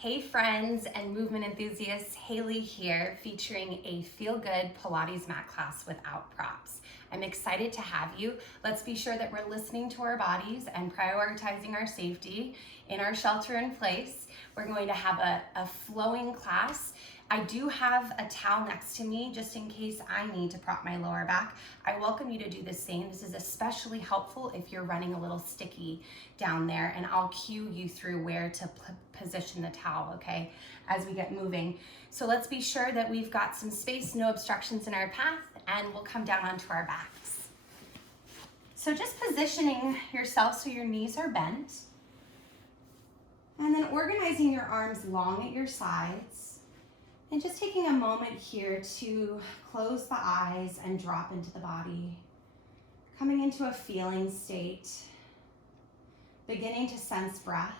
Hey friends and movement enthusiasts, Haley here, featuring a feel-good Pilates mat class without props. I'm excited to have you. Let's be sure that we're listening to our bodies and prioritizing our safety in our shelter in place. We're going to have a flowing class. I do have a towel next to me just in case I need to prop my lower back. I welcome you to do the same. This is especially helpful if you're running a little sticky down there, and I'll cue you through where to position the towel, okay, as we get moving. So let's be sure that we've got some space, no obstructions in our path, and we'll come down onto our backs. So just positioning yourself so your knees are bent, and then organizing your arms long at your sides. And just taking a moment here to close the eyes and drop into the body. Coming into a feeling state. Beginning to sense breath.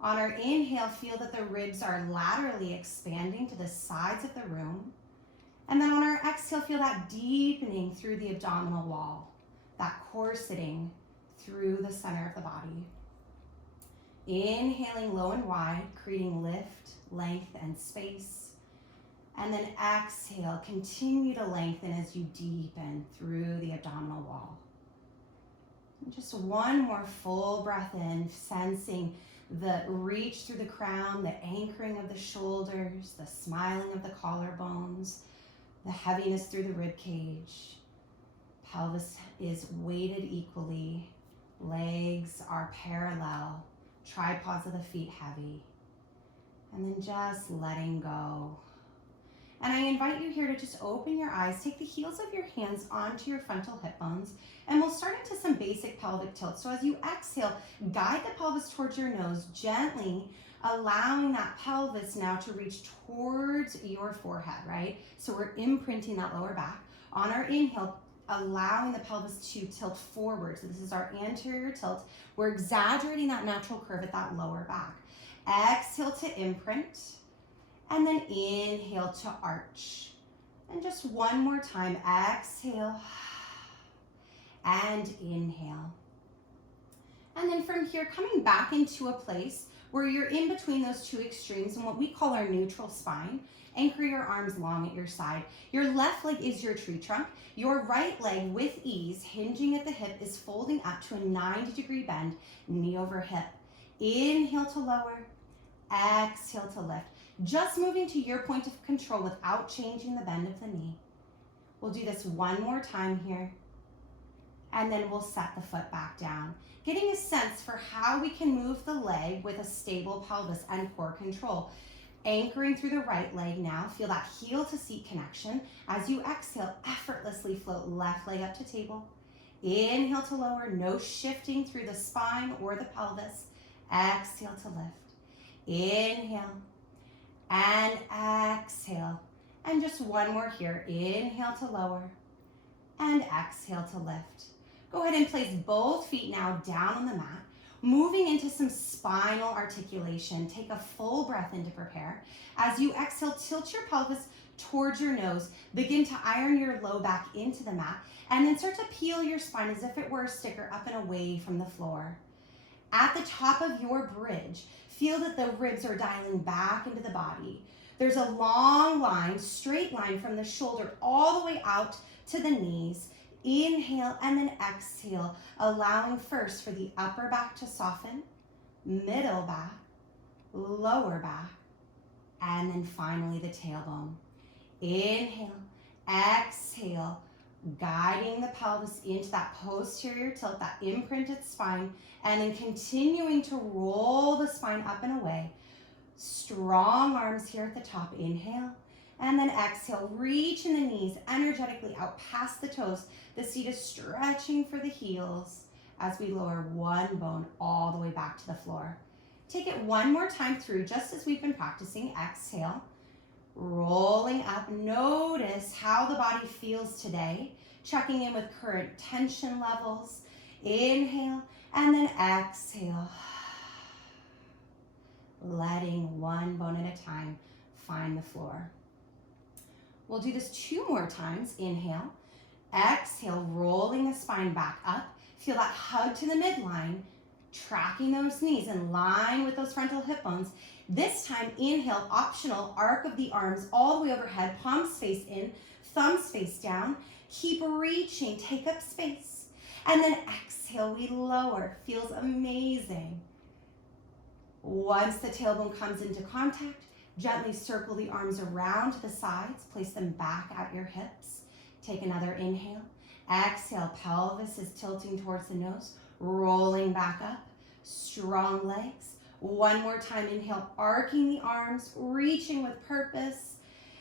On our inhale, feel that the ribs are laterally expanding to the sides of the room. And then on our exhale, feel that deepening through the abdominal wall. That corseting through the center of the body. Inhaling low and wide, creating lift, length, and space. And then exhale, continue to lengthen as you deepen through the abdominal wall. And just one more full breath in, sensing the reach through the crown, the anchoring of the shoulders, the smiling of the collarbones, the heaviness through the rib cage. Pelvis is weighted equally. Legs are parallel. Tripods of the feet heavy. And then just letting go. And I invite you here to just open your eyes, take the heels of your hands onto your frontal hip bones, and we'll start into some basic pelvic tilt. So as you exhale, guide the pelvis towards your nose, gently allowing that pelvis now to reach towards your forehead, right? So we're imprinting that lower back. On our inhale, allowing the pelvis to tilt forward. So this is our anterior tilt. We're exaggerating that natural curve at that lower back. Exhale to imprint, and then inhale to arch. And just one more time, exhale and inhale. And then from here, coming back into a place where you're in between those two extremes in what we call our neutral spine. Anchor your arms long at your side. Your left leg is your tree trunk. Your right leg, with ease, hinging at the hip, is folding up to a 90-degree bend, knee over hip. Inhale to lower, exhale to lift. Just moving to your point of control without changing the bend of the knee. We'll do this one more time here, and then we'll set the foot back down. Getting a sense for how we can move the leg with a stable pelvis and core control. Anchoring through the right leg now, feel that heel to seat connection. As you exhale, effortlessly float left leg up to table. Inhale to lower, no shifting through the spine or the pelvis. Exhale to lift. Inhale and exhale. And just one more here. Inhale to lower and exhale to lift. Go ahead and place both feet now down on the mat. Moving into some spinal articulation. Take a full breath in to prepare. As you exhale, tilt your pelvis towards your nose. Begin to iron your low back into the mat, and then start to peel your spine as if it were a sticker up and away from the floor. At the top of your bridge, feel that the ribs are dialing back into the body. There's a long line, straight line from the shoulder all the way out to the knees. Inhale and then exhale, allowing first for the upper back to soften, middle back, lower back, and then finally the tailbone. Inhale, exhale, guiding the pelvis into that posterior tilt, that imprinted spine, and then continuing to roll the spine up and away. Strong arms here at the top. Inhale. And then exhale, reaching the knees energetically out past the toes. The seat is stretching for the heels as we lower one bone all the way back to the floor. Take it one more time through, just as we've been practicing. Exhale, rolling up. Notice how the body feels today. Checking in with current tension levels. Inhale, and then exhale. Letting one bone at a time find the floor. We'll do this 2 more times. Inhale, exhale, rolling the spine back up. Feel that hug to the midline. tracking those knees in line with those frontal hip bones. This time, inhale, optional, arc of the arms all the way overhead, palms face in, thumbs face down. Keep reaching, take up space. And then exhale, we lower. Feels amazing. Once the tailbone comes into contact, gently circle the arms around to the sides, place them back at your hips. Take another inhale. Exhale, pelvis is tilting towards the nose, rolling back up, strong legs. One more time, inhale, arcing the arms, reaching with purpose.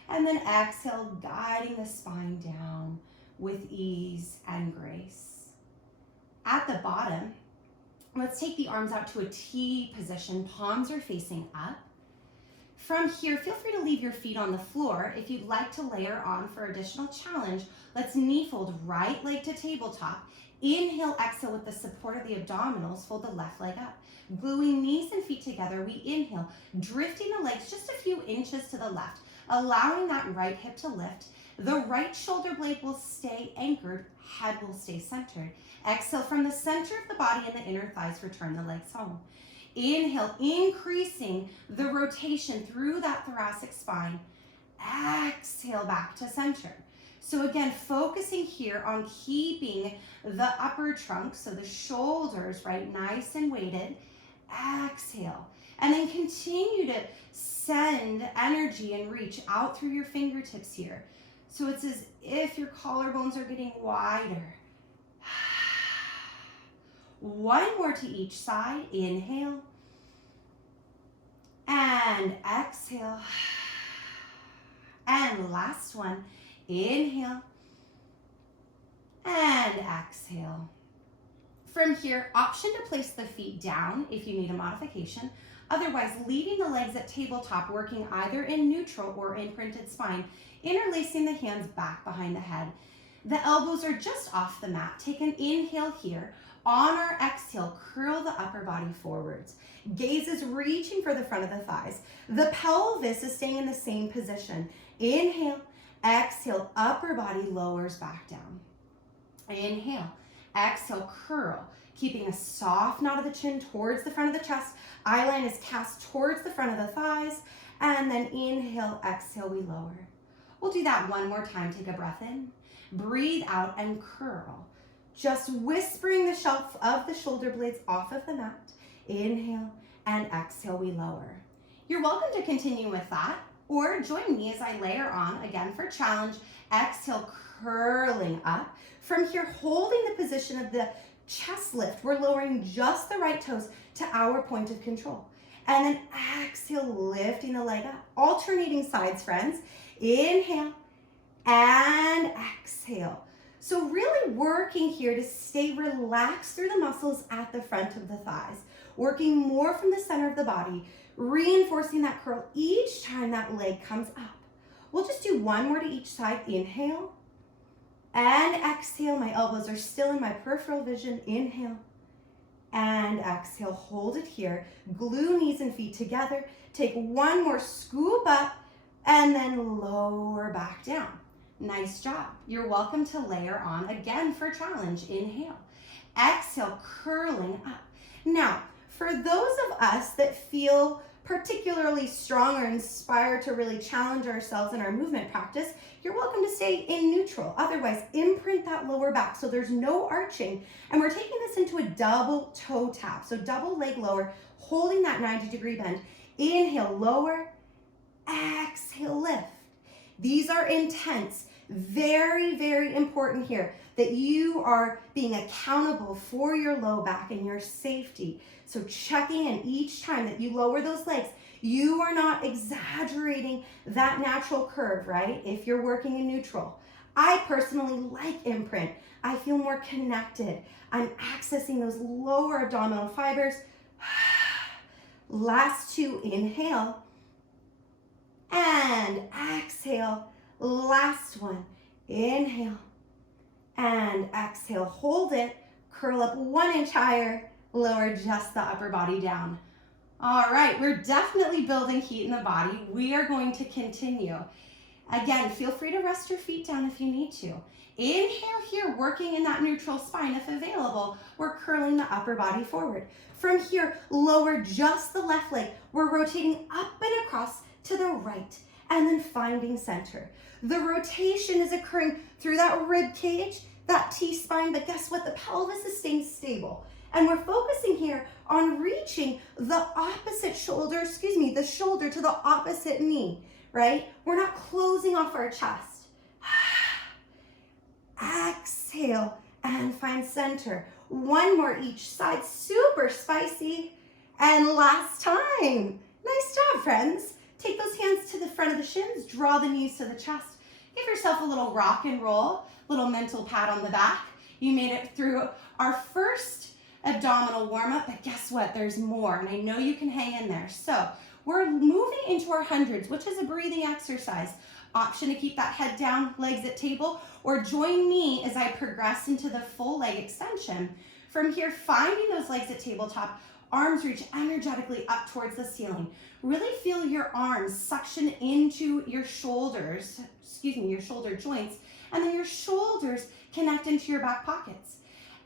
And then exhale, guiding the spine down with ease and grace. At the bottom, let's take the arms out to a T position. Palms are facing up. From here, feel free to leave your feet on the floor. If you'd like to layer on for additional challenge, let's knee fold right leg to tabletop. Inhale, exhale with the support of the abdominals, fold the left leg up. Gluing knees and feet together, we inhale, drifting the legs just a few inches to the left, allowing that right hip to lift. The right shoulder blade will stay anchored, head will stay centered. Exhale from the center of the body and the inner thighs, return the legs home. Inhale, increasing the rotation through that thoracic spine. Exhale back to center. So again, focusing here on keeping the upper trunk, so the shoulders, right, nice and weighted. Exhale. And then continue to send energy and reach out through your fingertips here. So it's as if your collarbones are getting wider. One more to each side. Inhale. And exhale. And last one. Inhale. And exhale. From here, option to place the feet down if you need a modification. Otherwise, leaving the legs at tabletop, working either in neutral or imprinted spine, interlacing the hands back behind the head. The elbows are just off the mat. Take an inhale here. On our exhale, curl the upper body forwards. Gaze is reaching for the front of the thighs. The pelvis is staying in the same position. Inhale, exhale, upper body lowers back down. Inhale, exhale, curl. Keeping a soft knot of the chin towards the front of the chest. Eyeline is cast towards the front of the thighs. And then inhale, exhale, we lower. We'll do that one more time. Take a breath in. Breathe out and curl. Just whispering the shelf of the shoulder blades off of the mat. Inhale and exhale, we lower. You're welcome to continue with that or join me as I layer on again for challenge. Exhale, curling up. From here, holding the position of the chest lift, we're lowering just the right toes to our point of control. And then exhale, lifting the leg up. Alternating sides, friends. Inhale and exhale. So really working here to stay relaxed through the muscles at the front of the thighs. Working more from the center of the body, reinforcing that curl each time that leg comes up. We'll just do one more to each side. Inhale and exhale. My elbows are still in my peripheral vision. Inhale and exhale. Hold it here. Glue knees and feet together. Take one more scoop up and then lower back down. Nice job. You're welcome to layer on again for challenge. Inhale. Exhale, curling up. Now, for those of us that feel particularly strong or inspired to really challenge ourselves in our movement practice, you're welcome to stay in neutral. Otherwise, imprint that lower back so there's no arching. And we're taking this into a double toe tap. So double leg lower, holding that 90-degree bend. Inhale, lower. Exhale, lift. These are intense. Very, very important here that you are being accountable for your low back and your safety. So checking in each time that you lower those legs, you are not exaggerating that natural curve, right? If you're working in neutral. I personally like imprint. I feel more connected. I'm accessing those lower abdominal fibers. Last two, inhale and exhale. Last one, inhale and exhale. Hold it, curl up 1 inch higher, lower just the upper body down. All right, we're definitely building heat in the body. We are going to continue. Again, feel free to rest your feet down if you need to. Inhale here, working in that neutral spine. If available, we're curling the upper body forward. From here, lower just the left leg. We're rotating up and across to the right, and then finding center. The rotation is occurring through that rib cage, that T-spine, but guess what? The pelvis is staying stable. And we're focusing here on reaching the opposite shoulder, the shoulder to the opposite knee, right? We're not closing off our chest. Exhale and find center. One more each side, super spicy. And last time. Nice job, friends. Take those hands to the front of the shins, draw the knees to the chest. Give yourself a little rock and roll, little mental pat on the back. You made it through our first abdominal warm-up, but guess what? There's more, and I know you can hang in there. So we're moving into our hundreds, which is a breathing exercise. Option to keep that head down, legs at table, or join me as I progress into the full leg extension. From here, finding those legs at tabletop, arms reach energetically up towards the ceiling. Really feel your arms suction into your shoulders, your shoulder joints, and then your shoulders connect into your back pockets.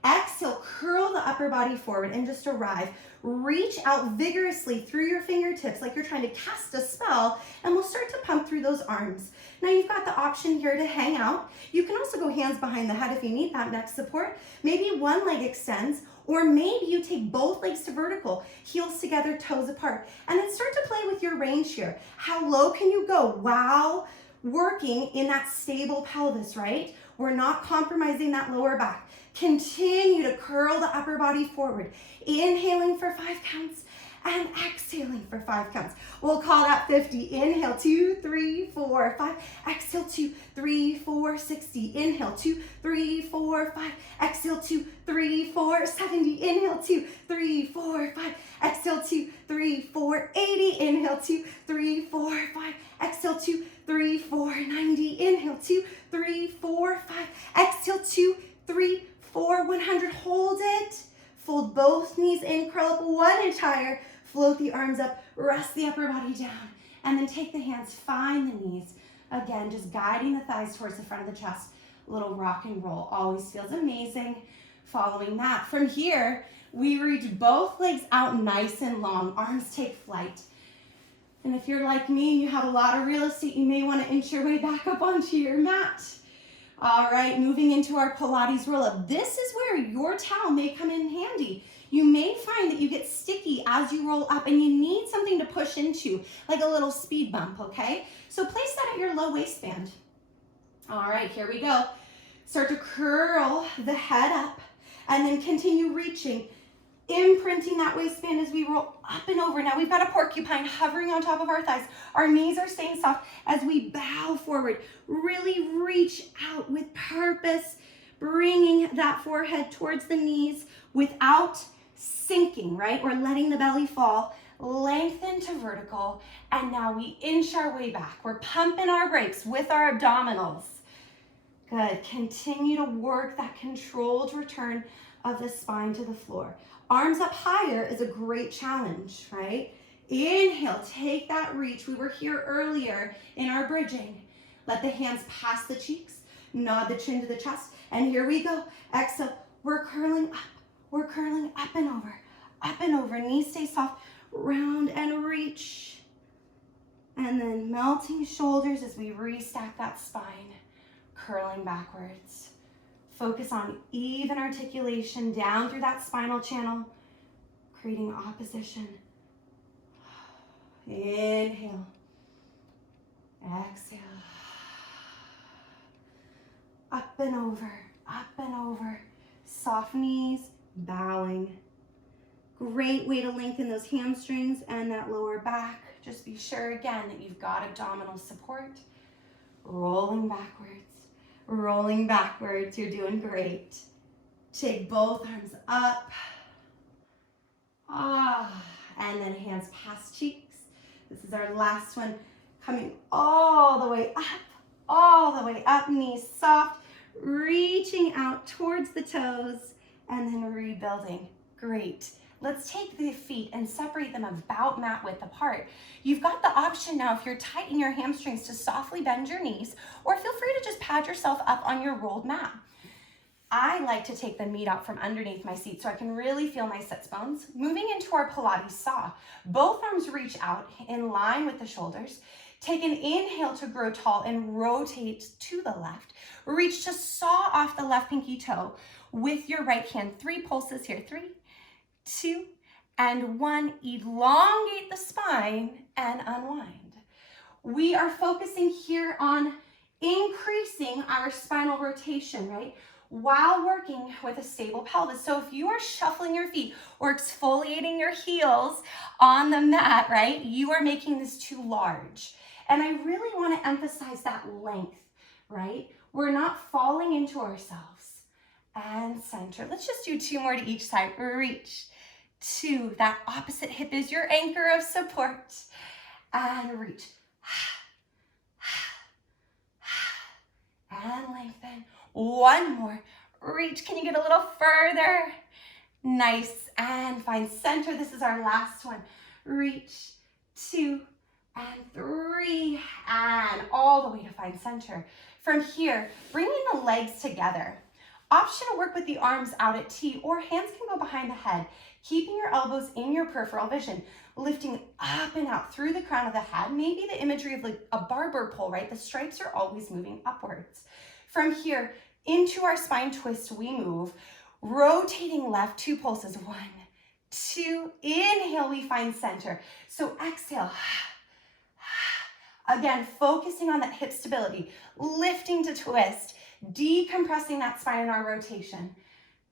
Exhale, curl the upper body forward and just arrive. Reach out vigorously through your fingertips like you're trying to cast a spell, and we'll start to pump through those arms. Now you've got the option here to hang out. You can also go hands behind the head if you need that neck support. Maybe one leg extends, or maybe you take both legs to vertical, heels together, toes apart, and then start to play with your range here. How low can you go while working in that stable pelvis, right? We're not compromising that lower back. Continue to curl the upper body forward. Inhaling for 5 counts and exhaling for 5 counts. We'll call that 50. Inhale, 2, 3, 4, 5. Exhale, 2, 3, 4, 60. Inhale, 2, 3, 4, 5. Exhale, 2, 3, 4, 70. Inhale, 2, 3, 4, 5. Exhale, 2, 3, 4, 80. Inhale, 2, 3, 4, 5. Exhale, 2, 3, 4, 90. Inhale, 2, 3, 4, 5. Exhale, 2, 3, 4, 100. Hold it. Fold both knees in, curl up 1 inch higher, float the arms up, rest the upper body down, and then take the hands, find the knees. Again, just guiding the thighs towards the front of the chest. A little rock and roll always feels amazing. Following that, from here, we reach both legs out nice and long. Arms take flight. And if you're like me and you have a lot of real estate, you may want to inch your way back up onto your mat. All right, moving into our Pilates roll-up. This is where your towel may come in handy. You may find that you get sticky as you roll up and you need something to push into, like a little speed bump, okay? So place that at your low waistband. All right, here we go. Start to curl the head up and then continue reaching, imprinting that waistband as we roll up and over. Now we've got a porcupine hovering on top of our thighs. Our knees are staying soft as we bow forward. Really reach out with purpose, bringing that forehead towards the knees without sinking, right? We're letting the belly fall, lengthen to vertical, and now we inch our way back. We're pumping our brakes with our abdominals. Good. Continue to work that controlled return of the spine to the floor. Arms up higher is a great challenge, right? Inhale, take that reach. We were here earlier in our bridging. Let the hands pass the cheeks, nod the chin to the chest, and here we go. Exhale, we're curling up and over. Knees stay soft, round and reach. And then melting shoulders as we restack that spine, curling backwards. Focus on even articulation down through that spinal channel, creating opposition. Inhale. Exhale. Up and over. Soft knees, bowing. Great way to lengthen those hamstrings and that lower back. Just be sure again that you've got abdominal support. Rolling backwards. You're doing great. Take both arms up. And then hands past cheeks. This is our last one. Coming all the way up, knees soft, reaching out towards the toes, and then rebuilding. Great. let's take the feet and separate them about mat width apart. You've got the option now, if you're tight in your hamstrings, to softly bend your knees, or feel free to just pad yourself up on your rolled mat. I like to take the meat out from underneath my seat so I can really feel my sits bones. Moving into our Pilates saw. Both arms reach out in line with the shoulders. Take an inhale to grow tall and rotate to the left. Reach to saw off the left pinky toe with your right hand. 3 pulses here. 3, 2, and 1. Elongate the spine and unwind. We are focusing here on increasing our spinal rotation, right? While working with a stable pelvis. So if you are shuffling your feet or exfoliating your heels on the mat, right, you are making this too large. And I really want to emphasize that length, right? We're not falling into ourselves. And center. Let's just do 2 more to each side. Reach. 2. That opposite hip is your anchor of support. And reach. And lengthen. 1 more. Reach. Can you get a little further? Nice. And find center. This is our last one. Reach. 2 and 3. And all the way to find center. From here, bringing the legs together. Option to work with the arms out at T, or hands can go behind the head, keeping your elbows in your peripheral vision, lifting up and out through the crown of the head. Maybe the imagery of like a barber pole, right? The stripes are always moving upwards. From here, into our spine twist, we move, rotating left, 2 pulses. 1, 2, inhale, we find center. So exhale. Again, focusing on that hip stability, lifting to twist, decompressing that spine in our rotation.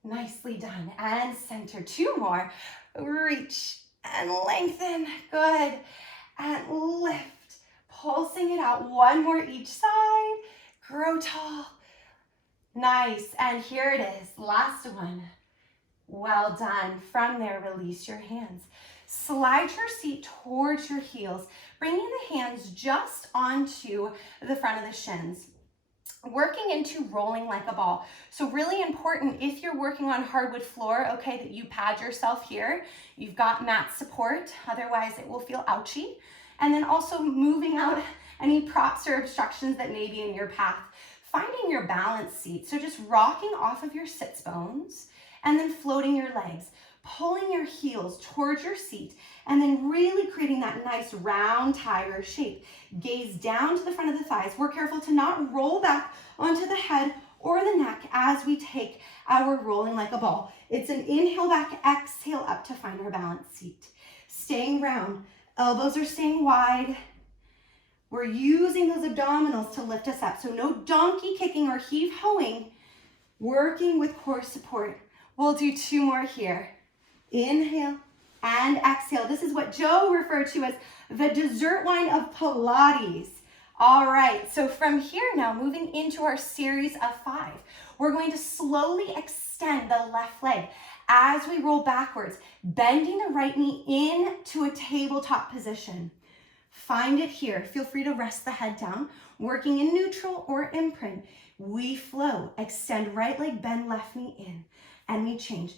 Nicely done. And center. 2 more. Reach and lengthen. Good. And lift. Pulsing it out. 1 more each side. Grow tall. Nice. And here it is. Last one. Well done. From there, release your hands. Slide your seat towards your heels, bringing the hands just onto the front of the shins. Working into rolling like a ball. So really important, if you're working on hardwood floor, okay, that you pad yourself here. You've got mat support, otherwise it will feel ouchy. And then also moving out any props or obstructions that may be in your path. Finding your balance seat, so just rocking off of your sits bones and then floating your legs. Pulling your heels towards your seat and then really creating that nice round tiger shape. Gaze down to the front of the thighs. We're careful to not roll back onto the head or the neck as we take our rolling like a ball. It's an inhale back, exhale up to find our balance seat. Staying round, elbows are staying wide. We're using those abdominals to lift us up. So no donkey kicking or heave-hoeing, working with core support. We'll do 2 more here. Inhale and exhale. This is what Joe referred to as the dessert wine of Pilates. All right, so from here now, moving into our series of 5, we're going to slowly extend the left leg as we roll backwards, bending the right knee into a tabletop position. Find it here. Feel free to rest the head down, working in neutral or imprint. We flow, extend right leg, bend left knee in, and we change.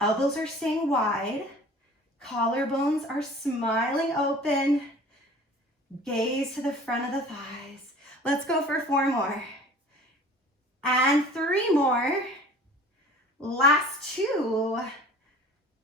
Elbows are staying wide. Collarbones are smiling open. Gaze to the front of the thighs. Let's go for 4 more. And 3 more. Last 2.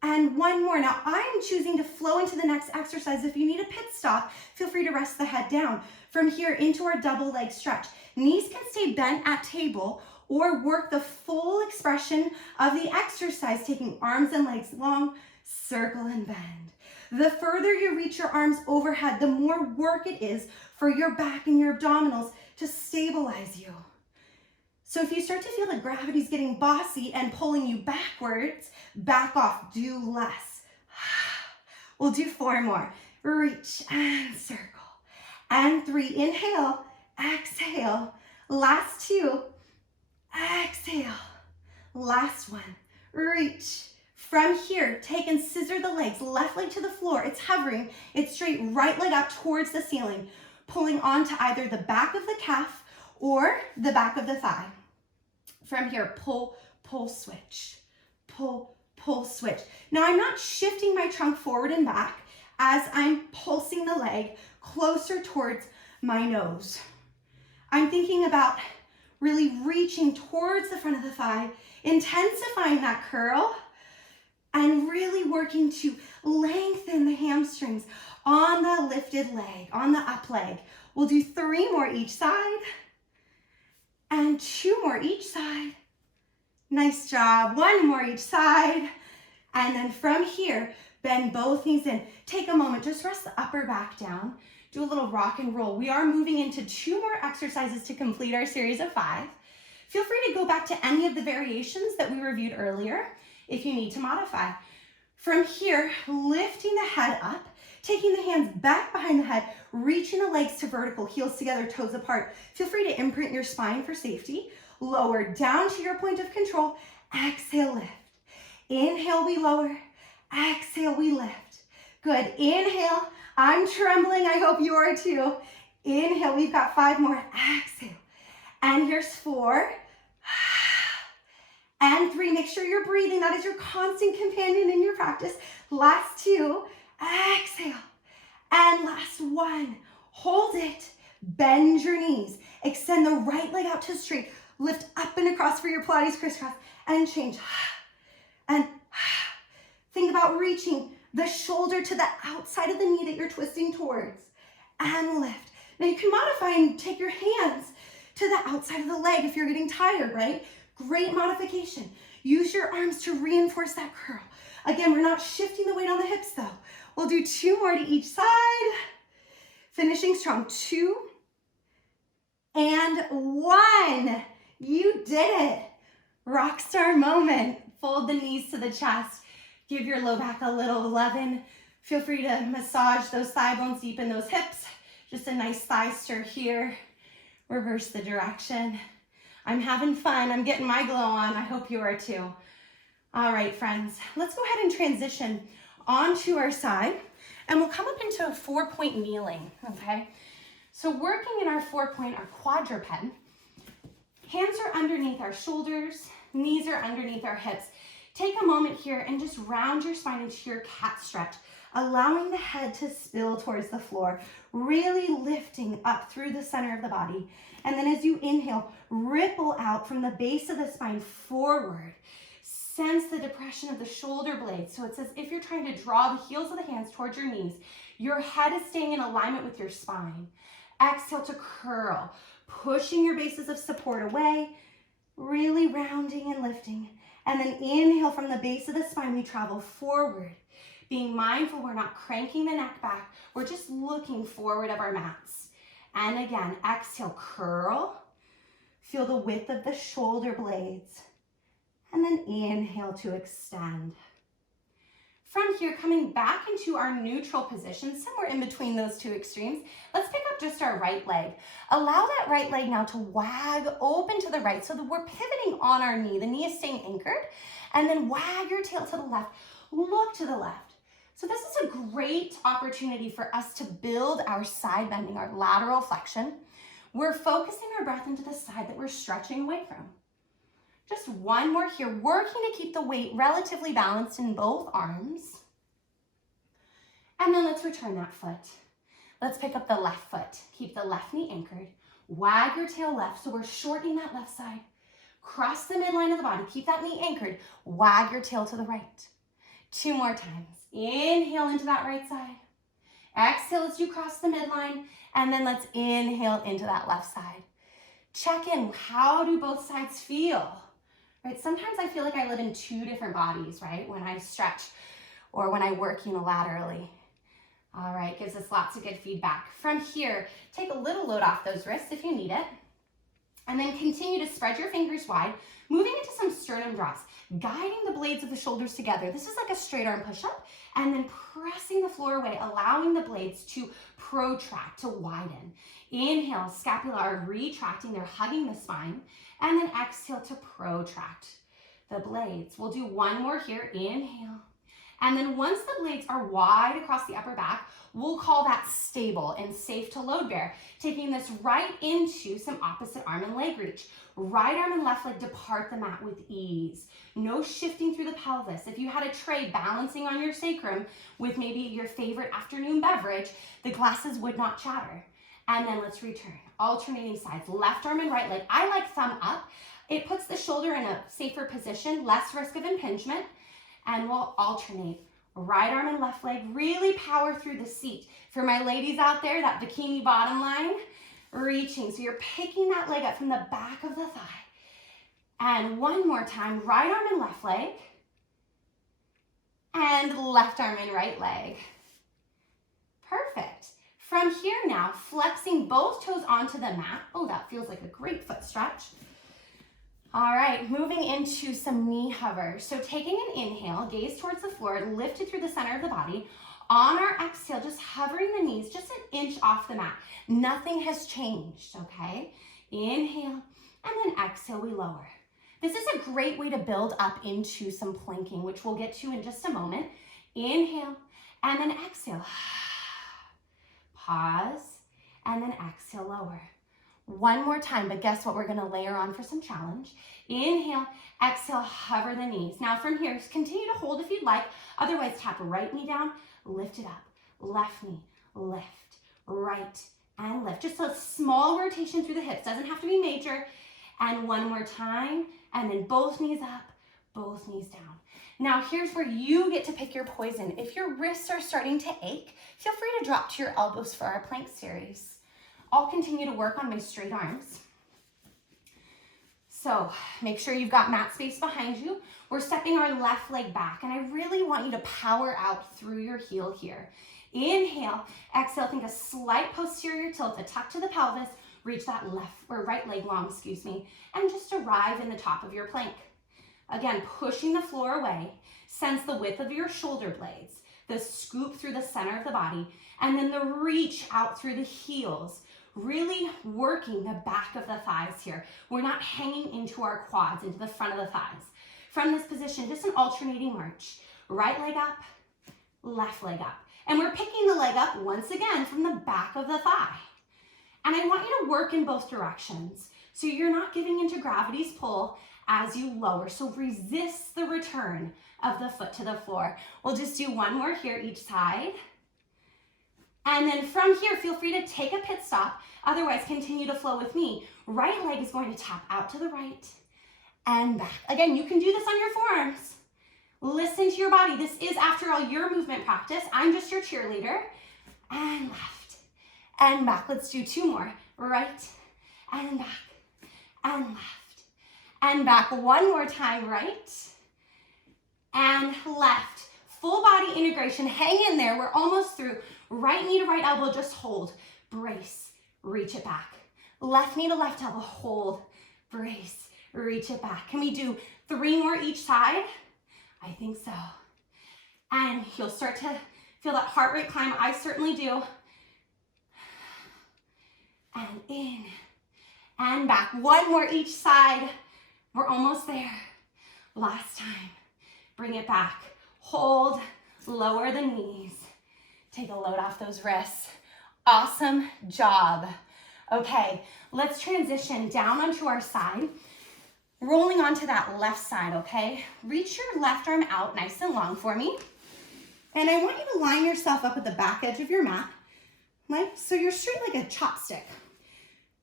And 1 more. Now I'm choosing to flow into the next exercise. If you need a pit stop, feel free to rest the head down. From here into our double leg stretch. Knees can stay bent at table or work the full expression of the exercise, taking arms and legs long, circle and bend. The further you reach your arms overhead, the more work it is for your back and your abdominals to stabilize you. So if you start to feel that gravity's getting bossy and pulling you backwards, back off, do less. We'll do 4 more. Reach and circle. And 3, inhale, exhale. Last 2. Exhale. Last 1. Reach. From here, take and scissor the legs, left leg to the floor. It's hovering. It's straight, right leg up towards the ceiling, pulling onto either the back of the calf or the back of the thigh. From here, pull, pull, switch. pull, pull, switch. Now I'm not shifting my trunk forward and back as I'm pulsing the leg closer towards my nose. I'm thinking about really reaching towards the front of the thigh, intensifying that curl, and really working to lengthen the hamstrings on the lifted leg, on the up leg. We'll do 3 more each side and 2 more each side. Nice job. 1 more each side. And then from here, bend both knees in. Take a moment, just rest the upper back down. Do a little rock and roll. We are moving into 2 more exercises to complete our series of 5. Feel free to go back to any of the variations that we reviewed earlier if you need to modify. From here, lifting the head up, taking the hands back behind the head, reaching the legs to vertical, heels together, toes apart. Feel free to imprint your spine for safety. Lower down to your point of control. Exhale, lift. Inhale, we lower. Exhale, we lift. Good. Inhale. I'm trembling. I hope you are too. Inhale. We've got 5 more. Exhale. And here's 4. And 3. Make sure you're breathing. That is your constant companion in your practice. Last 2. Exhale. And last 1. Hold it. Bend your knees. Extend the right leg out to straight. Lift up and across for your Pilates crisscross. And change. And think about reaching the shoulder to the outside of the knee that you're twisting towards. And lift. Now you can modify and take your hands to the outside of the leg if you're getting tired, right? Great modification. Use your arms to reinforce that curl. Again, we're not shifting the weight on the hips though. We'll do 2 more to each side. Finishing strong. 2 and 1. You did it. Rock star moment. Fold the knees to the chest. Give your low back a little lovin'. Feel free to massage those thigh bones, deepen those hips. Just a nice thigh stir here. Reverse the direction. I'm having fun. I'm getting my glow on. I hope you are too. All right, friends. Let's go ahead and transition onto our side. And we'll come up into a 4-point kneeling, okay? So working in our 4-point, our quadruped, hands are underneath our shoulders, knees are underneath our hips. Take a moment here and just round your spine into your cat stretch, allowing the head to spill towards the floor, really lifting up through the center of the body. And then as you inhale, ripple out from the base of the spine forward. Sense the depression of the shoulder blades. So it's as if you're trying to draw the heels of the hands towards your knees. Your head is staying in alignment with your spine. Exhale to curl, pushing your bases of support away, really rounding and lifting. And then inhale from the base of the spine, we travel forward. Being mindful we're not cranking the neck back, we're just looking forward of our mats. And again, exhale, curl. Feel the width of the shoulder blades. And then inhale to extend. From here, coming back into our neutral position, somewhere in between those 2 extremes, let's pick up just our right leg. Allow that right leg now to wag open to the right so that we're pivoting on our knee. The knee is staying anchored. And then wag your tail to the left. Look to the left. So this is a great opportunity for us to build our side bending, our lateral flexion. We're focusing our breath into the side that we're stretching away from. Just 1 more here, working to keep the weight relatively balanced in both arms. And then let's return that foot. Let's pick up the left foot. Keep the left knee anchored. Wag your tail left, so we're shortening that left side. Cross the midline of the body. Keep that knee anchored. Wag your tail to the right. 2 more times. Inhale into that right side. Exhale as you cross the midline. And then let's inhale into that left side. Check in. How do both sides feel? Right? Sometimes I feel like I live in 2 different bodies, right? When I stretch or when I work unilaterally. All right, gives us lots of good feedback. From here, take a little load off those wrists if you need it. And then continue to spread your fingers wide, moving into some sternum drops, guiding the blades of the shoulders together. This is like a straight arm push-up, and then pressing the floor away, allowing the blades to protract, to widen. Inhale, scapula are retracting, they're hugging the spine, and then exhale to protract the blades. We'll do 1 more here. Inhale, And then once the blades are wide across the upper back, we'll call that stable and safe to load bear, taking this right into some opposite arm and leg reach. Right arm and left leg depart the mat with ease. No shifting through the pelvis. If you had a tray balancing on your sacrum with maybe your favorite afternoon beverage, the glasses would not chatter. And then let's return. Alternating sides, left arm and right leg. I like thumb up. It puts the shoulder in a safer position, less risk of impingement. And we'll alternate. Right arm and left leg, really power through the seat. For my ladies out there, that bikini bottom line, reaching. So you're picking that leg up from the back of the thigh. And one more time, right arm and left leg. And left arm and right leg. Perfect. From here now, flexing both toes onto the mat. Oh, that feels like a great foot stretch. All right, moving into some knee hovers. So taking an inhale, gaze towards the floor, lift it through the center of the body. On our exhale, just hovering the knees just an inch off the mat. Nothing has changed, okay? Inhale, and then exhale, we lower. This is a great way to build up into some planking, which we'll get to in just a moment. Inhale, and then exhale. Pause, and then exhale, lower. One more time, but guess what? We're gonna layer on for some challenge. Inhale, exhale, hover the knees. Now from here, continue to hold if you'd like. Otherwise, tap right knee down, lift it up. Left knee, lift, right, and lift. Just a small rotation through the hips. Doesn't have to be major. And one more time, and then both knees up, both knees down. Now here's where you get to pick your poison. If your wrists are starting to ache, feel free to drop to your elbows for our plank series. I'll continue to work on my straight arms. So make sure you've got mat space behind you. We're stepping our left leg back, and I really want you to power out through your heel here. Inhale, exhale, think a slight posterior tilt, a tuck to the pelvis, reach that left or right leg long, and just arrive in the top of your plank. Again, pushing the floor away, sense the width of your shoulder blades, the scoop through the center of the body, and then the reach out through the heels. Really working the back of the thighs here. We're not hanging into our quads, into the front of the thighs. From this position, just an alternating march. Right leg up, left leg up. And we're picking the leg up once again from the back of the thigh. And I want you to work in both directions. So you're not giving into gravity's pull as you lower. So resist the return of the foot to the floor. We'll just do one more here each side. And then from here, feel free to take a pit stop. Otherwise, continue to flow with me. Right leg is going to tap out to the right and back. Again, you can do this on your forearms. Listen to your body. This is, after all, your movement practice. I'm just your cheerleader. And left and back. Let's do two more. Right and back and left and back. One more time. Right and left. Full body integration. Hang in there. We're almost through. Right knee to right elbow, just hold, brace, reach it back. Left knee to left elbow, hold, brace, reach it back. Can we do 3 more each side? I think so. And you'll start to feel that heart rate climb. I certainly do. And in and back. One more each side. We're almost there. Last time. Bring it back. Hold, lower the knees. Take a load off those wrists. Awesome job. Okay, let's transition down onto our side. Rolling onto that left side, okay? Reach your left arm out nice and long for me. And I want you to line yourself up at the back edge of your mat, right? So you're straight like a chopstick.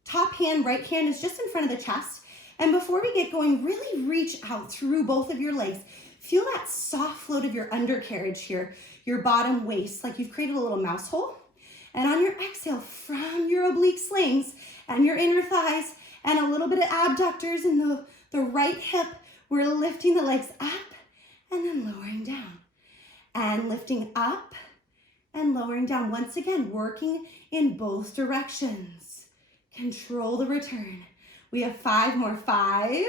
Top hand, right hand is just in front of the chest. And before we get going, really reach out through both of your legs. Feel that soft float of your undercarriage here, your bottom waist, like you've created a little mouse hole. And on your exhale, from your oblique slings and your inner thighs and a little bit of abductors in the right hip, we're lifting the legs up and then lowering down. And lifting up and lowering down. Once again, working in both directions. Control the return. We have 5 more. 5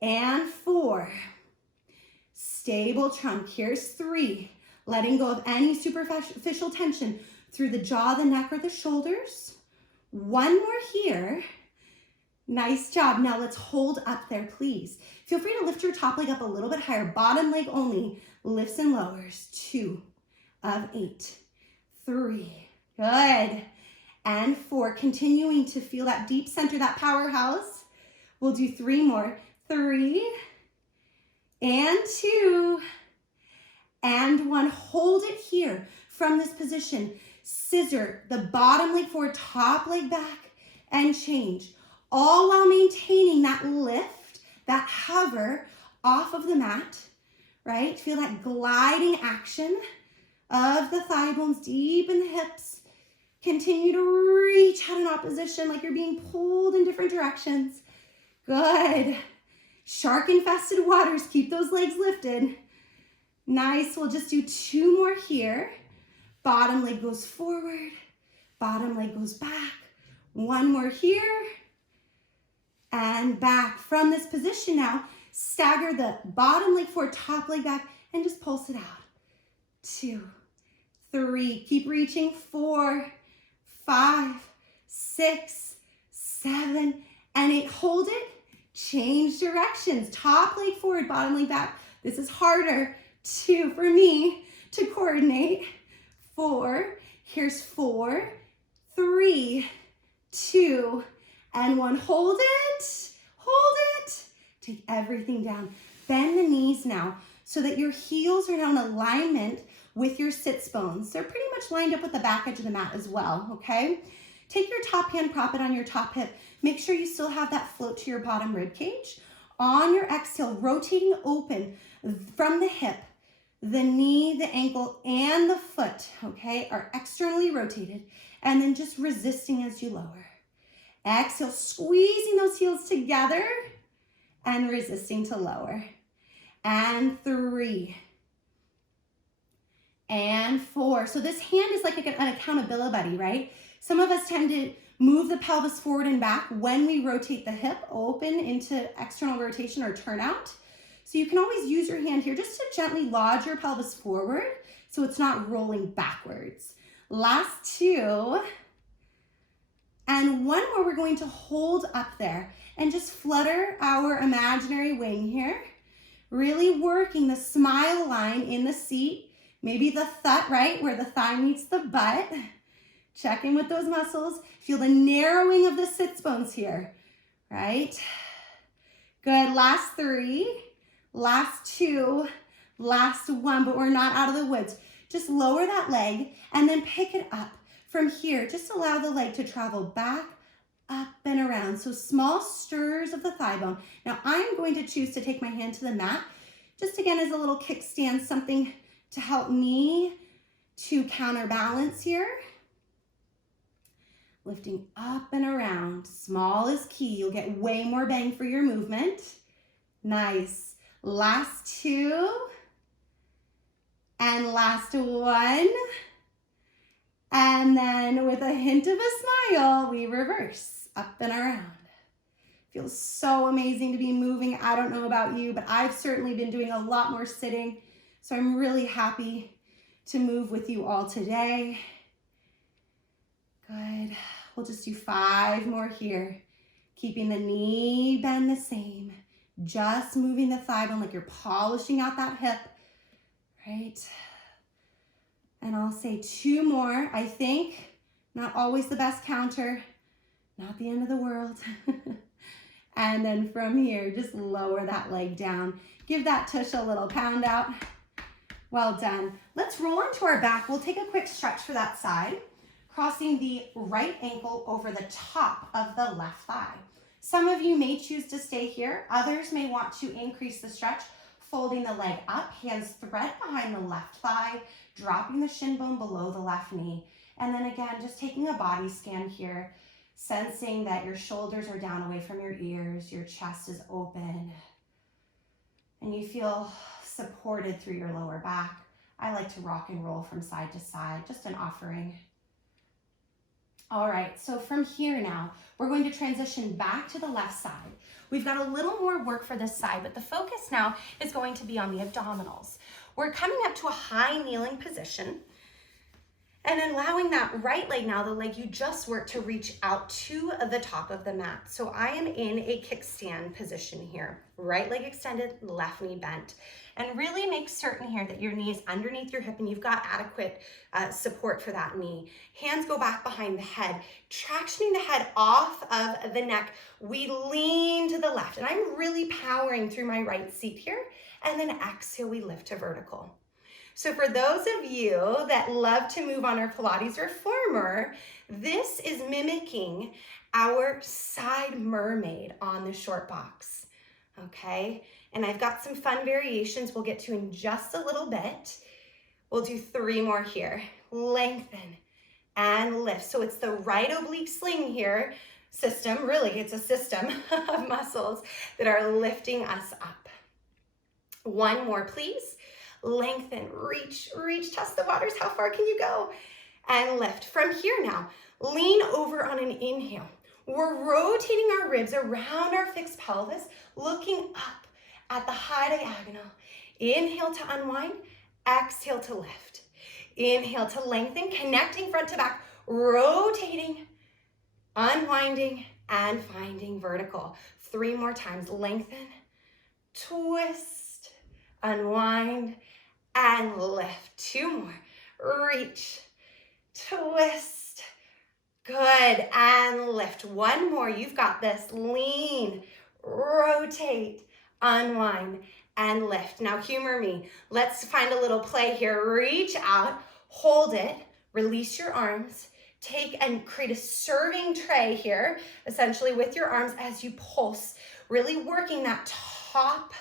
and 4. Stable trunk. Here's 3. Letting go of any superficial tension through the jaw, the neck, or the shoulders. 1 more here. Nice job. Now let's hold up there, please. Feel free to lift your top leg up a little bit higher. Bottom leg only. Lifts and lowers. 2 of 8. 3. Good. And 4. Continuing to feel that deep center, that powerhouse. We'll do 3 more. 3 and 2 and 1. Hold it here from this position. Scissor the bottom leg forward, top leg back, and change. All while maintaining that lift, that hover off of the mat, right? Feel that gliding action of the thigh bones deep in the hips. Continue to reach out in opposition like you're being pulled in different directions. Good. Shark-infested waters, keep those legs lifted. Nice, we'll just do 2 more here. Bottom leg goes forward, bottom leg goes back. 1 more here. And back from this position now, stagger the bottom leg forward, top leg back, and just pulse it out. 2, 3, keep reaching. 4, 5, 6, 7, and 8. Hold it, change directions. Top leg forward, bottom leg back. This is harder, 2 for me to coordinate. 4, here's 4, 3, 2, and 1. Hold it, hold it. Take everything down. Bend the knees now so that your heels are now in alignment with your sits bones. They're pretty much lined up with the back edge of the mat as well, okay? Take your top hand, prop it on your top hip. Make sure you still have that float to your bottom rib cage. On your exhale, rotating open from the hip, the knee, the ankle, and the foot, okay, are externally rotated, and then just resisting as you lower. Exhale, squeezing those heels together and resisting to lower. And 3. And 4. So this hand is like an accountability buddy, right? Some of us tend to move the pelvis forward and back when we rotate the hip open into external rotation or turnout. So you can always use your hand here just to gently lodge your pelvis forward so it's not rolling backwards. Last 2. And 1 more, we're going to hold up there and just flutter our imaginary wing here. Really working the smile line in the seat. Maybe the thut, right, where the thigh meets the butt. Check in with those muscles. Feel the narrowing of the sits bones here, right? Good, last 3, last 2, last 1, but we're not out of the woods. Just lower that leg and then pick it up. From here, just allow the leg to travel back, up, and around. So small stirs of the thigh bone. Now I'm going to choose to take my hand to the mat, just again as a little kickstand, something to help me to counterbalance here. Lifting up and around. Small is key. You'll get way more bang for your movement. Nice. Last 2. And last 1. And then with a hint of a smile, we reverse up and around. Feels so amazing to be moving. I don't know about you, but I've certainly been doing a lot more sitting. So I'm really happy to move with you all today. Good. We'll just do 5 more here. Keeping the knee bend the same. Just moving the thigh bone like you're polishing out that hip, right? And I'll say 2 more, I think. Not always the best counter, not the end of the world. And then from here, just lower that leg down. Give that tush a little pound out. Well done. Let's roll onto our back. We'll take a quick stretch for that side, crossing the right ankle over the top of the left thigh. Some of you may choose to stay here. Others may want to increase the stretch, folding the leg up, hands thread behind the left thigh, dropping the shin bone below the left knee. And then again, just taking a body scan here, sensing that your shoulders are down away from your ears, your chest is open, and you feel supported through your lower back. I like to rock and roll from side to side, just an offering. All right, so from here now, we're going to transition back to the left side. We've got a little more work for this side, but the focus now is going to be on the abdominals. We're coming up to a high kneeling position. And allowing that right leg now, the leg you just worked, to reach out to the top of the mat. So I am in a kickstand position here. Right leg extended, left knee bent. And really make certain here that your knee is underneath your hip and you've got adequate support for that knee. Hands go back behind the head, tractioning the head off of the neck. We lean to the left, and I'm really powering through my right seat here. And then exhale, we lift to vertical. So for those of you that love to move on our Pilates reformer, this is mimicking our side mermaid on the short box, okay? And I've got some fun variations we'll get to in just a little bit. We'll do 3 more here. Lengthen and lift. So it's the right oblique sling here system, really, it's a system of muscles that are lifting us up. 1 more, please. Lengthen, reach, test the waters. How far can you go? And lift. From here now, lean over on an inhale. We're rotating our ribs around our fixed pelvis, looking up at the high diagonal. Inhale to unwind, exhale to lift. Inhale to lengthen, connecting front to back, rotating, unwinding, and finding vertical. 3 more times. Lengthen, twist, unwind, and lift. 2 more. Reach, twist. Good. And lift. 1 more. You've got this. Lean, rotate, unwind, and lift. Now humor me. Let's find a little play here. Reach out, hold it, release your arms. Take and create a serving tray here, essentially with your arms as you pulse, really working that top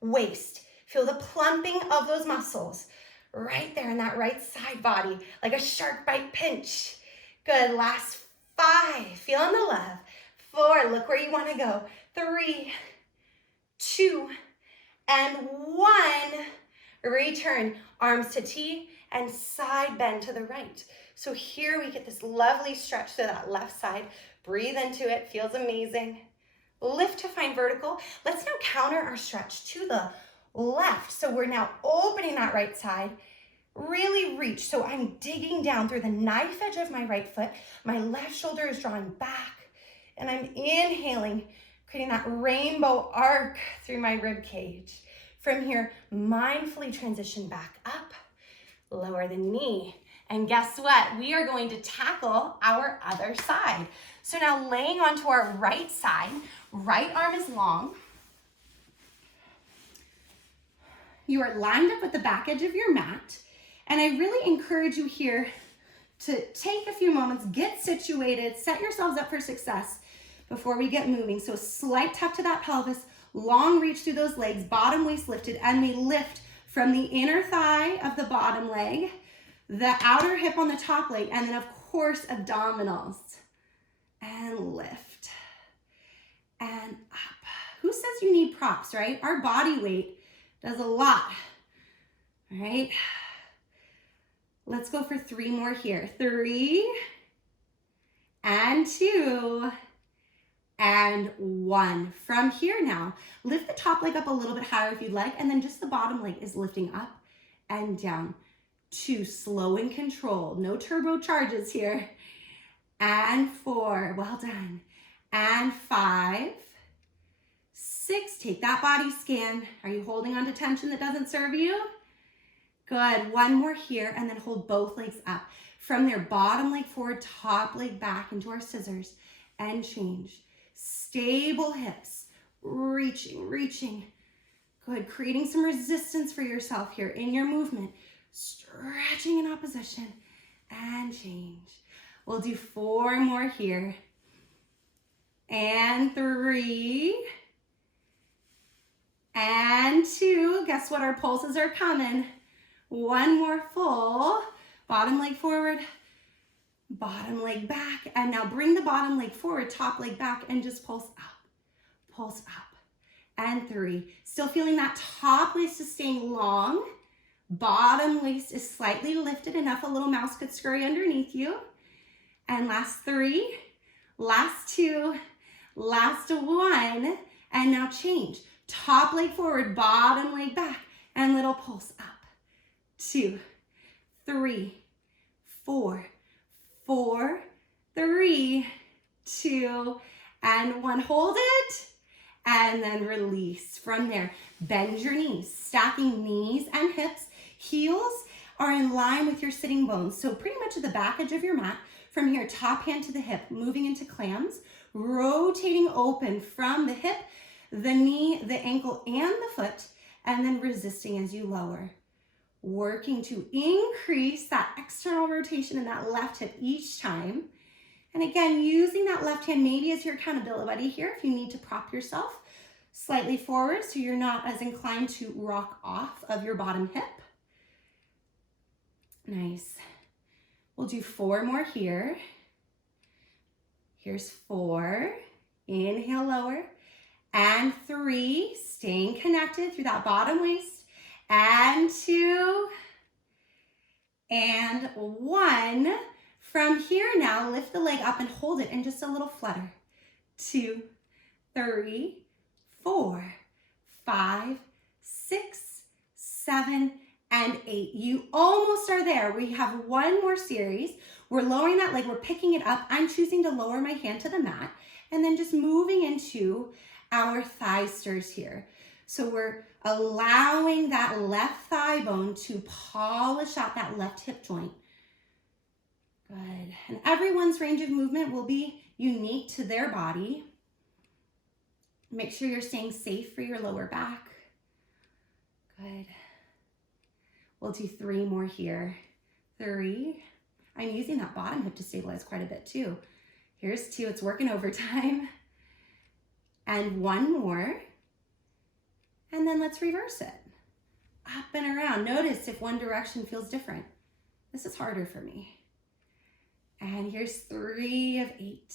waist. Feel the plumping of those muscles right there in that right side body, like a shark bite pinch. Good, last 5, feeling the love. 4, look where you wanna go. 3, 2, and 1. Return, arms to T and side bend to the right. So here we get this lovely stretch to that left side. Breathe into it, feels amazing. Lift to find vertical. Let's now counter our stretch to the left. So we're now opening that right side. Really reach. So I'm digging down through the knife edge of my right foot. My left shoulder is drawing back. And I'm inhaling, creating that rainbow arc through my rib cage. From here, mindfully transition back up. Lower the knee. And guess what? We are going to tackle our other side. So now laying onto our right side, right arm is long. You are lined up with the back edge of your mat. And I really encourage you here to take a few moments, get situated, set yourselves up for success before we get moving. So slight tuck to that pelvis, long reach through those legs, bottom waist lifted, and we lift from the inner thigh of the bottom leg, the outer hip on the top leg, and then of course abdominals. And lift and up. Who says you need props, right? Our body weight does a lot, all right? Let's go for 3 more here. 3 and 2 and 1. From here now, lift the top leg up a little bit higher if you'd like, and then just the bottom leg is lifting up and down. 2, slow and controlled. No turbo charges here. And 4, well done. And 5, 6, take that body scan. Are you holding on to tension that doesn't serve you? Good, 1 more here, and then hold both legs up. From there, bottom leg forward, top leg back into our scissors, and change. Stable hips, reaching. Good, creating some resistance for yourself here in your movement. Stretching in opposition, and change. We'll do 4 more here. And 3. And 2. Guess what? Our pulses are coming. 1 more full. Bottom leg forward, bottom leg back. And now bring the bottom leg forward, top leg back, and just pulse up. Pulse up. And 3. Still feeling that top waist is staying long. Bottom waist is slightly lifted enough a little mouse could scurry underneath you. And last 3, last 2, last 1, and now change. Top leg forward, bottom leg back, and little pulse up. 2, 3, 4, 4, 3, 2, and 1. Hold it, and then release. From there, bend your knees, stacking knees and hips. Heels are in line with your sitting bones, so pretty much at the back edge of your mat. From here, top hand to the hip, moving into clams, rotating open from the hip, the knee, the ankle, and the foot, and then resisting as you lower. Working to increase that external rotation in that left hip each time. And again, using that left hand maybe as your accountability buddy here if you need to prop yourself slightly forward so you're not as inclined to rock off of your bottom hip. Nice. We'll do 4 more here. Here's 4. Inhale, lower. And 3. Staying connected through that bottom waist. And 2. And 1. From here now, lift the leg up and hold it in just a little flutter. 2, 3, 4, 5, 6, 7, and 8. You almost are there. We have 1 more series. We're lowering that leg, we're picking it up. I'm choosing to lower my hand to the mat and then just moving into our thigh stirs here. So we're allowing that left thigh bone to polish out that left hip joint. Good. And everyone's range of movement will be unique to their body. Make sure you're staying safe for your lower back. Good. We'll do 3 more here. 3. I'm using that bottom hip to stabilize quite a bit too. Here's 2. It's working overtime. And 1 more. And then let's reverse it. Up and around. Notice if one direction feels different. This is harder for me. And here's 3 of 8.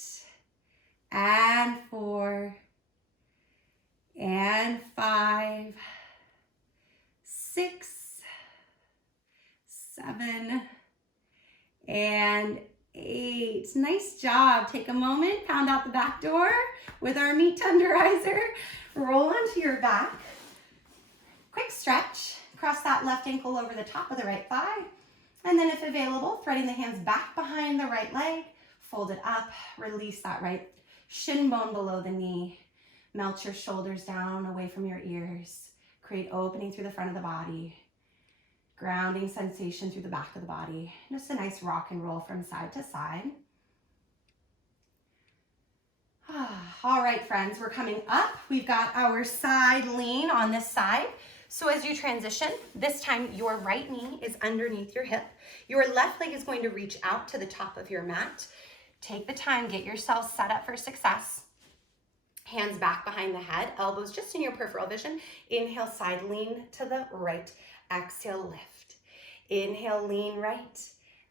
And 4. And 5. 6. 7. And 8. Nice job. Take a moment, pound out the back door with our meat tenderizer. Roll onto your back. Quick stretch. Cross that left ankle over the top of the right thigh. And then if available, threading the hands back behind the right leg, fold it up, release that right shin bone below the knee. Melt your shoulders down away from your ears. Create opening through the front of the body. Grounding sensation through the back of the body. Just a nice rock and roll from side to side. All right, friends, we're coming up. We've got our side lean on this side. So as you transition, this time your right knee is underneath your hip. Your left leg is going to reach out to the top of your mat. Take the time, get yourself set up for success. Hands back behind the head, elbows just in your peripheral vision. Inhale, side lean to the right. Exhale, lift. Inhale, lean right.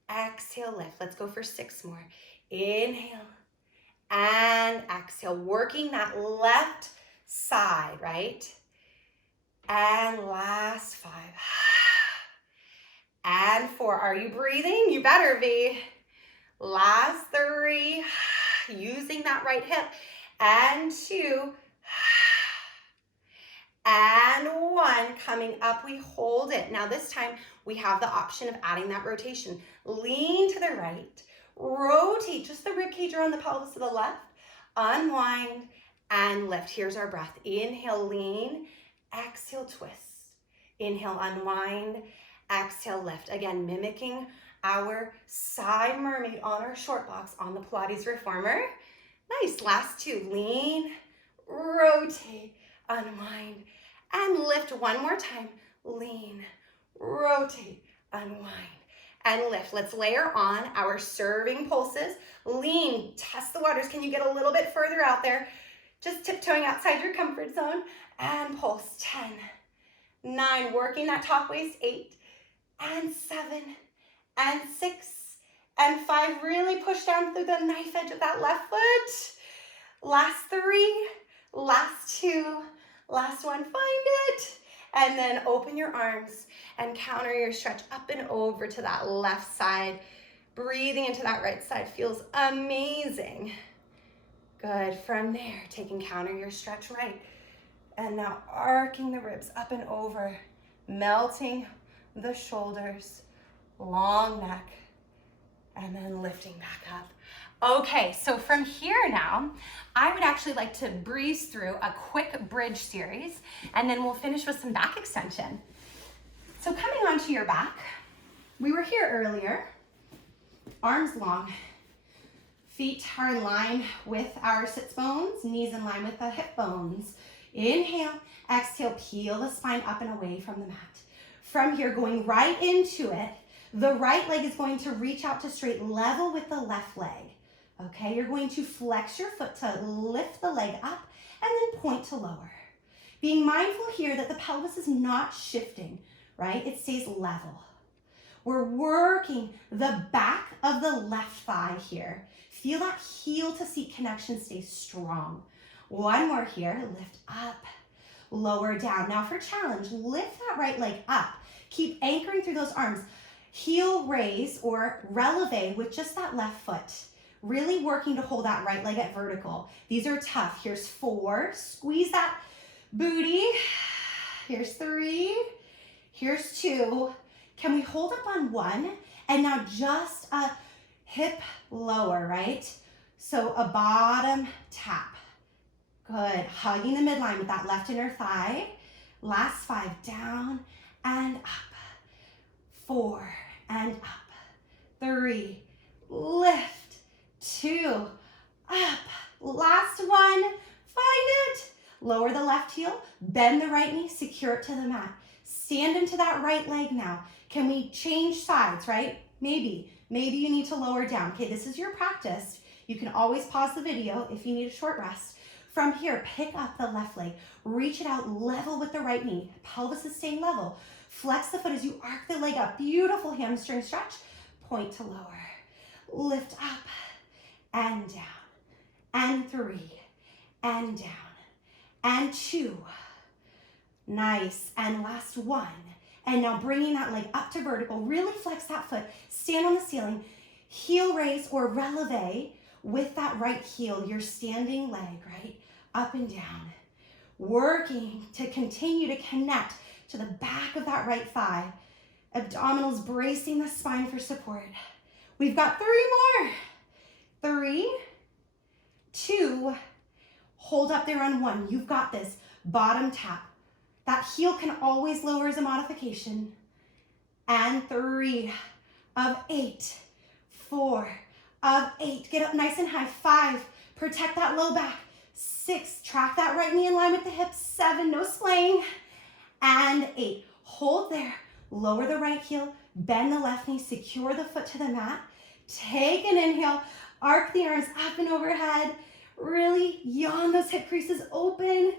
Exhale, lift. Let's go for 6 more. Inhale and exhale. Working that left side, right? And last 5. And 4. Are you breathing? You better be. Last 3. Using that right hip. And 2. And 1. Coming up, we hold it. Now this time, we have the option of adding that rotation. Lean to the right. Rotate just the ribcage around the pelvis to the left. Unwind and lift. Here's our breath. Inhale, lean. Exhale, twist. Inhale, unwind. Exhale, lift. Again, mimicking our side mermaid on our short box on the Pilates reformer. Nice. Last 2. Lean, rotate, unwind, and lift. 1 more time. Lean, rotate, unwind, and lift. Let's layer on our serving pulses. Lean, test the waters. Can you get a little bit further out there? Just tiptoeing outside your comfort zone. And pulse. 10, 9, working that top waist. 8, and 7, and 6, and 5. Really push down through the knife edge of that left foot. Last 3, last 2, last 1. Find it. And then open your arms and counter your stretch up and over to that left side. Breathing into that right side feels amazing. Good. From there, taking counter your stretch right. And now arcing the ribs up and over, melting the shoulders, long neck, and then lifting back up. Okay, so from here now, I would actually like to breeze through a quick bridge series, and then we'll finish with some back extension. So coming onto your back, we were here earlier, arms long, feet are in line with our sits bones, knees in line with the hip bones. Inhale, exhale, peel the spine up and away from the mat. From here, going right into it, the right leg is going to reach out to straight level with the left leg. Okay, you're going to flex your foot to lift the leg up and then point to lower. Being mindful here that the pelvis is not shifting, right? It stays level. We're working the back of the left thigh here. Feel that heel to seat connection stay strong. One more here, lift up, lower down. Now for challenge, lift that right leg up. Keep anchoring through those arms. Heel raise or releve with just that left foot. Really working to hold that right leg at vertical. These are tough. Here's 4, squeeze that booty. Here's 3, here's 2. Can we hold up on 1? And now just a hip lower, right? So a bottom tap. Good, hugging the midline with that left inner thigh. Last 5, down and up. 4 and up. 3, lift. 2, up. Last one, find it. Lower the left heel, bend the right knee, secure it to the mat. Stand into that right leg now. Can we change sides, right? Maybe you need to lower down. Okay, this is your practice. You can always pause the video if you need a short rest. From here, pick up the left leg, reach it out level with the right knee. Pelvis is staying level. Flex the foot as you arc the leg up. Beautiful hamstring stretch. Point to lower. Lift up and down. And 3 and down. And 2. Nice. And last 1. And now bringing that leg up to vertical. Really flex that foot. Stand on the ceiling. Heel raise or releve with that right heel. Your standing leg, right? Up and down. Working to continue to connect to the back of that right thigh. Abdominals bracing the spine for support. We've got 3 more. 3, 2, hold up there on 1. You've got this. Bottom tap. That heel can always lower as a modification. And 3 of 8. 4 of 8. Get up nice and high. 5, protect that low back. 6, track that right knee in line with the hips. 7, no splaying. And 8, hold there. Lower the right heel, bend the left knee, secure the foot to the mat. Take an inhale, arc the arms up and overhead. Really yawn those hip creases open.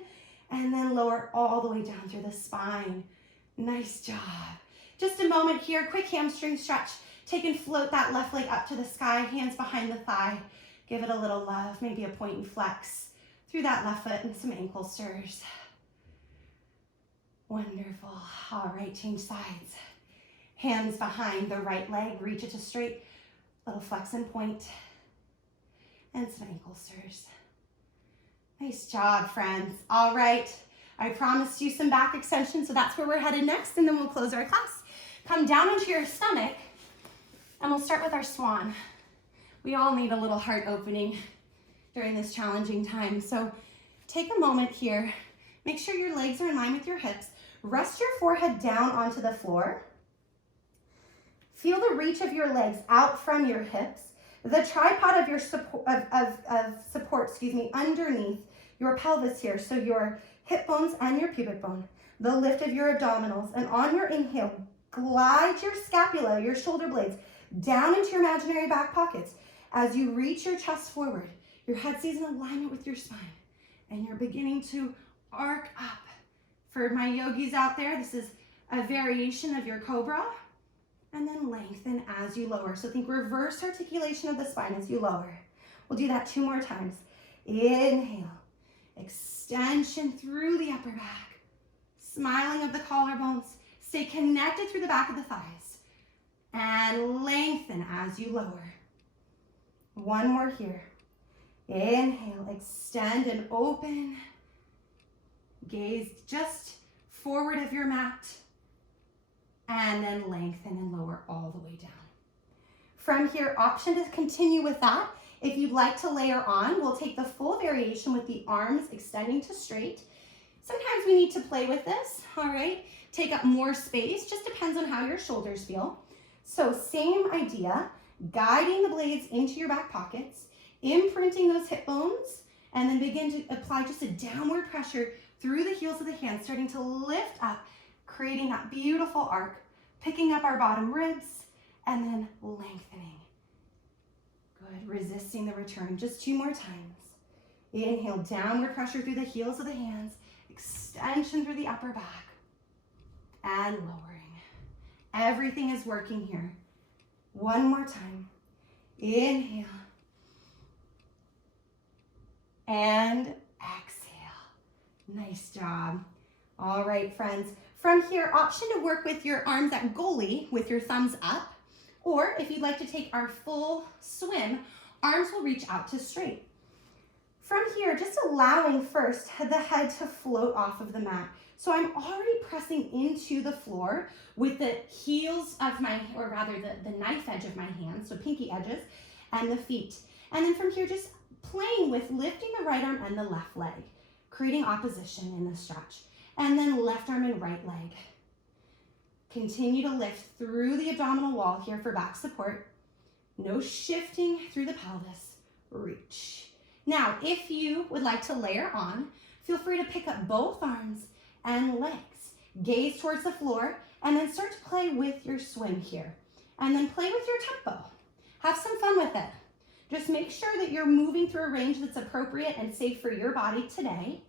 And then lower all the way down through the spine. Nice job. Just a moment here, quick hamstring stretch. Take and float that left leg up to the sky, hands behind the thigh. Give it a little love, maybe a point and flex through that left foot and some ankle stirs. Wonderful. All right, change sides. Hands behind the right leg, reach it to straight. Little flex and point. And some ankle stirs. Nice job, friends. All right, I promised you some back extension, so that's where we're headed next, and then we'll close our class. Come down onto your stomach, and we'll start with our swan. We all need a little heart opening during this challenging time, so take a moment here. Make sure your legs are in line with your hips. Rest your forehead down onto the floor. Feel the reach of your legs out from your hips. The tripod of your support, underneath your pelvis here. So your hip bones and your pubic bone. The lift of your abdominals. And on your inhale, glide your scapula, your shoulder blades, down into your imaginary back pockets. As you reach your chest forward, your head stays in alignment with your spine. And you're beginning to arc up. For my yogis out there, this is a variation of your Cobra. And then lengthen as you lower. So think reverse articulation of the spine as you lower. We'll do that 2 more times. Inhale, extension through the upper back. Smiling of the collarbones. Stay connected through the back of the thighs. And lengthen as you lower. 1 more here. Inhale, extend and open. Gaze just forward of your mat. And then lengthen and lower all the way down. From here, option to continue with that. If you'd like to layer on, we'll take the full variation with the arms extending to straight. Sometimes we need to play with this, all right? Take up more space, just depends on how your shoulders feel. So same idea, guiding the blades into your back pockets, imprinting those hip bones, and then begin to apply just a downward pressure through the heels of the hands, starting to lift up, creating that beautiful arc, picking up our bottom ribs, and then lengthening. Good, resisting the return, just 2 more times. Inhale, downward pressure through the heels of the hands, extension through the upper back, and lowering. Everything is working here. 1 more time. Inhale. And exhale. Nice job. All right, friends. From here, option to work with your arms at goalie with your thumbs up, or if you'd like to take our full swim, arms will reach out to straight. From here, just allowing first the head to float off of the mat. So I'm already pressing into the floor with the heels of my, or rather the knife edge of my hands, so pinky edges, and the feet. And then from here, just playing with lifting the right arm and the left leg, creating opposition in the stretch. And then left arm and right leg. Continue to lift through the abdominal wall here for back support. No shifting through the pelvis. Reach. Now, if you would like to layer on, feel free to pick up both arms and legs. Gaze towards the floor and then start to play with your swing here. And then play with your tempo. Have some fun with it. Just make sure that you're moving through a range that's appropriate and safe for your body today.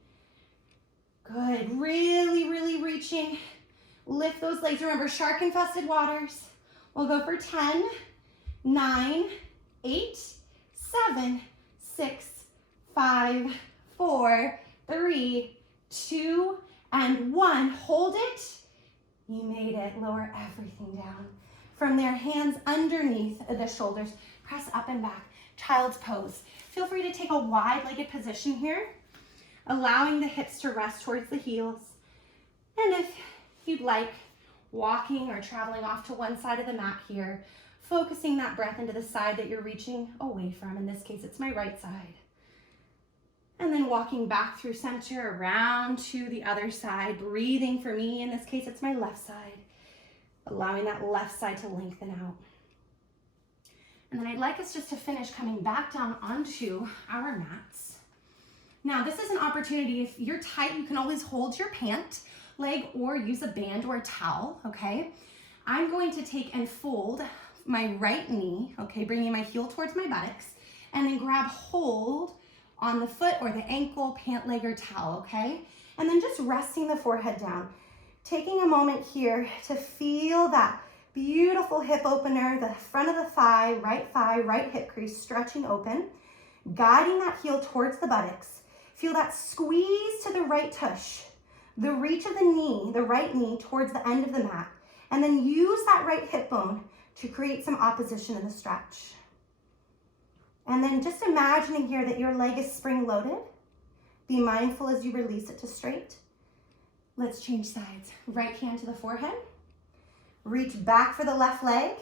Good, really, really reaching. Lift those legs. Remember, shark-infested waters. We'll go for 10, 9, 8, 7, 6, 5, 4, 3, 2, and 1. Hold it. You made it. Lower everything down. From there, hands underneath the shoulders. Press up and back. Child's pose. Feel free to take a wide-legged position here, allowing the hips to rest towards the heels. And if you'd like, walking or traveling off to one side of the mat here, focusing that breath into the side that you're reaching away from. In this case, it's my right side. And then walking back through center, around to the other side, breathing for me. In this case, it's my left side, allowing that left side to lengthen out. And then I'd like us just to finish coming back down onto our mats. Now, this is an opportunity. If you're tight, you can always hold your pant leg or use a band or a towel, okay? I'm going to take and fold my right knee, okay, bringing my heel towards my buttocks, and then grab hold on the foot or the ankle, pant leg, or towel, okay? And then just resting the forehead down. Taking a moment here to feel that beautiful hip opener, the front of the thigh, right hip crease stretching open, guiding that heel towards the buttocks. Feel that squeeze to the right tush, the reach of the knee, the right knee towards the end of the mat, and then use that right hip bone to create some opposition in the stretch. And then just imagining here that your leg is spring loaded. Be mindful as you release it to straight. Let's change sides. Right hand to the forehead. Reach back for the left leg.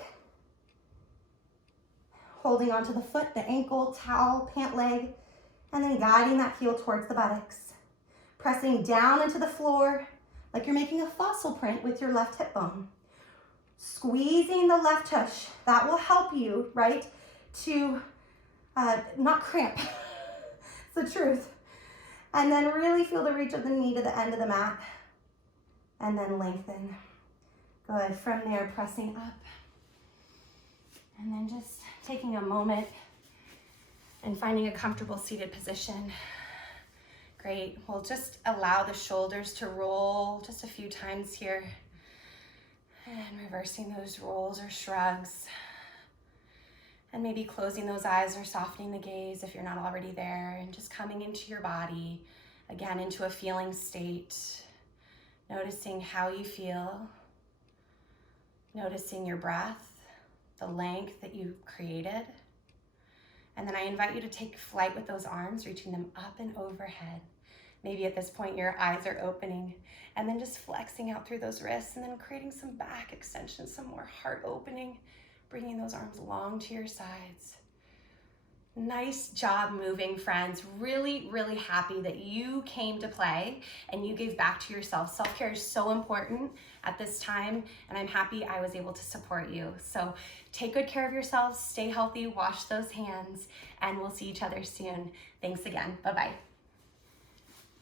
Holding onto the foot, the ankle, towel, pant leg, and then guiding that heel towards the buttocks. Pressing down into the floor like you're making a fossil print with your left hip bone. Squeezing the left tush. That will help you, right, to not cramp. It's the truth. And then really feel the reach of the knee to the end of the mat. And then lengthen. Good. From there, pressing up. And then just taking a moment and finding a comfortable seated position. Great. We'll just allow the shoulders to roll just a few times here. And reversing those rolls or shrugs. And maybe closing those eyes or softening the gaze if you're not already there. And just coming into your body, again, into a feeling state. Noticing how you feel. Noticing your breath, the length that you created. And then I invite you to take flight with those arms, reaching them up and overhead. Maybe at this point your eyes are opening, and then just flexing out through those wrists, and then creating some back extension, some more heart opening, Bringing those arms long to your sides. Nice job moving, friends. Really, really happy that you came to play and you gave back to yourself. Self-care is so important at this time, and I'm happy I was able to support you. So take good care of yourselves, stay healthy, wash those hands, and we'll see each other soon. Thanks again. Bye-bye.